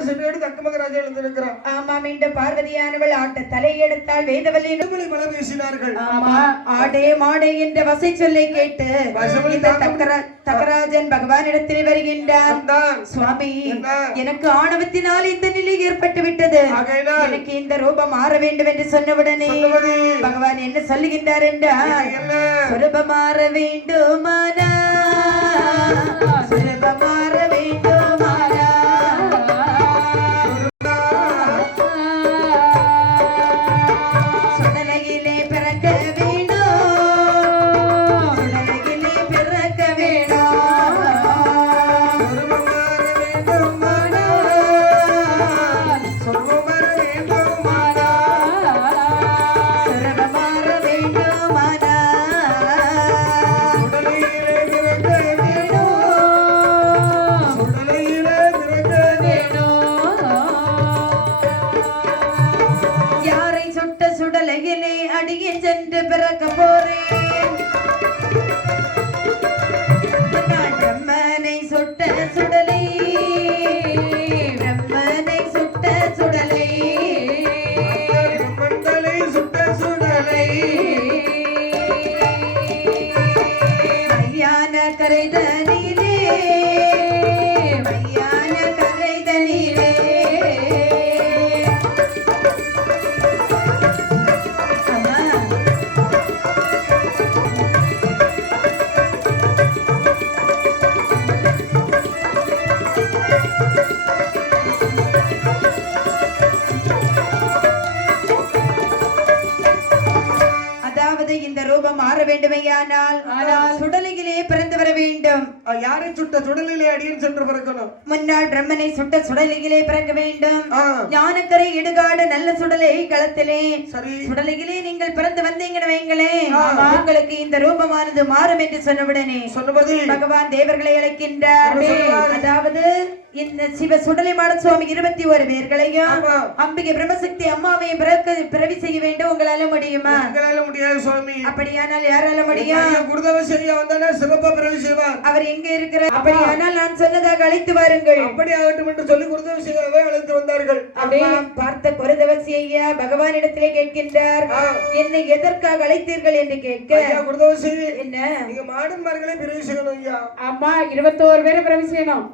தலையோடு கொம்போடு செட்டியோடு தக்கமக ராஜா எழுந்திருக்கிறான் ஆமா மீண்டும் பார்வதியானவள் ஆட்ட தலையெடுத்தால் வேதவல்லி. திருமலை மலர் வீசினார்கள். ஆமா ஆடே மாடே என்ற வசை சொல்லை கேட்டு தக்கராஜன் பகவானிடத்தில் வருகின்றார். வந்தான். சுவாமி? எனக்கு ஆணவத்தினால் இந்த நிலை ஏற்பட்டு விட்டது. எனக்கு இந்த ரூபம் மாற வேண்டும் என்று சொன்னவுடனே பகவான் என்ன சொல்லுகின்றார் என்றால் சுரபம் மாற வேண்டுமானா சுடலையிலே சுடலையிலே அடியே சென்று பிறக்க போறேன். பிரம்மனை சுட்ட சுடலை பிரம்மனை சுட்ட சுடலை. பிரம்மன்களை சுட்ட சுடலை. மையான கரைதனிலே அதாவது இந்த ரூபம் மாற வேண்டுமையானால் சுடலையிலே பிறந்து வர வேண்டும். யாரை சுட்ட சுடலிலே அடியன் சென்று பிறக்கணும்? முன்னாள் பிரம்மனை சுட்ட சுடலையிலே பிறக்க வேண்டும். ஞானக்கரை இடுகாடு நல்ல சுடலை களத்திலே. சுடலையிலே நீங்கள் பிறந்து வந்தீங்கன்னு வைங்களே. உங்களுக்கு இந்த ரூபமானது மாறும் என்று சொன்னவுடனே சொன்னபடி பகவான் தேவர்களை அழைக்கின்றார்? அதாவது இந்த சிவ சுடலைமான சுவாமி இருபத்தி ஒரு பேர்களையும். அம்பிகை பிரம்மசக்தி அம்மாவையும் பிறக்க பிறவி செய்ய வேண்டும். உங்களால முடியுமா? எங்களால முடியாது சுவாமி. அப்படியானால் யாரால முடியும்? குருதவ செய்ய வந்தானே சிறப்பா பிறகு செய்வார். அவர் எங்க இருக்கிறார்? அப்படியானால் நான் சொன்னதாக அழைத்து வாருங்கள். அப்படி ஆகட்டும் என்று சொல்லி குருதவ செய்யவே அழைத்து வந்தார்கள். அம்மா பார்த்த குருதவசி ஐயா பகவானிடத்திலே கேட்கின்றார். என்னை எதற்காக அழைத்தீர்கள் என்று கேட்க. குருதவ செய்ய. என்ன? நீங்க மாடன்மார்களை பிரிவு செய்யணும் ஐயா. அம்மா இருபத்தோரு பேரை பிரவி செய்யணும்.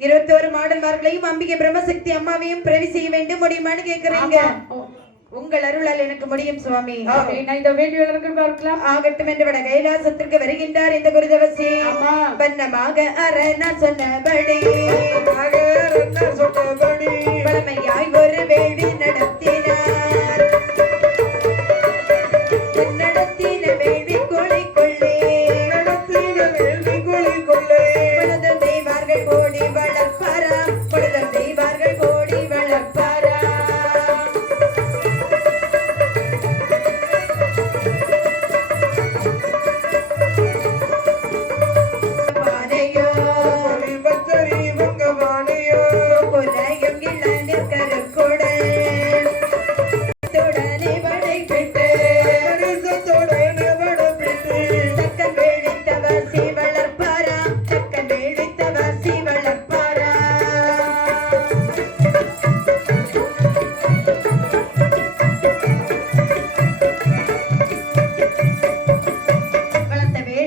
இருபத்தோரு மாடன்மார்களையும் அம்பிகை பிரம்மசக்தி அம்மாவையும் பிரவி செய்ய வேண்டும். முடியுமான்னு கேக்குறீங்க உங்கள் அருளால் எனக்கு முடியும் சுவாமி. நான் இந்த வேண்டியோட இருக்கு பார்க்கலாம். ஆகட்டும் என்று வட கைலாசத்திற்கு வருகின்றார் இந்த குருதவசி. பன்னமாக அரண சொன்னபடி. சொன்னபடி. பழமையாய் ஒரு வேடி நடத்தினார். நடத்தி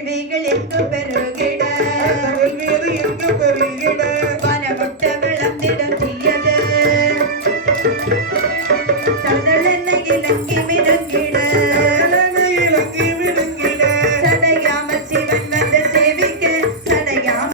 கல்விகள் எங்கு பெருகிட? கல்வியது எங்கு பெருகிட? வனமுட்ட விளந்திடம் தீயது. தந்தளென்ன இலங்கிமே